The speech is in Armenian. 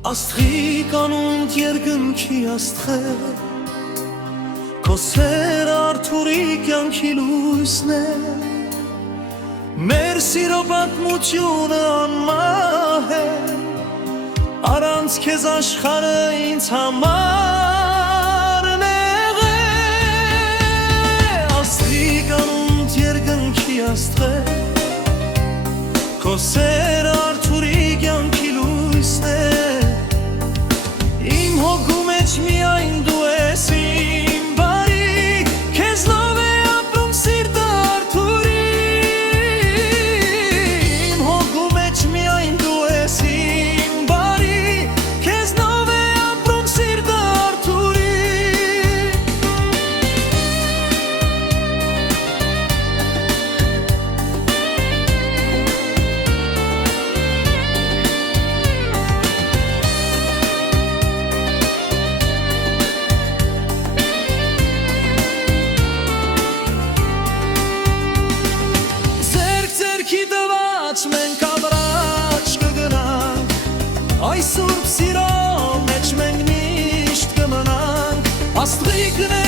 Աստղիկ անունդ երկնքի աստղեր, քո սեր արթուրի կյանքի լույսն է, մեր սիրո պատմությունը անմահ է, առանց քեզ աշխարհը ինձ համար նեղ է։ Աստղիկ անունդ երկնքի աստղեր, քո սեր արթուրի կյանքի լույսն է, միայն դու ես իմ բարի, քեզնով է ապրում սիրտը արթուրի, իմ հոգու մեջ միայն դու ես իմ բարի, քեզնով է ապրում սիրտը արթուրի։ Մենք ավրաչ կգնանք, այս սուրբ սիրո մեջ մենք միշտ կմնանք, աստղիկն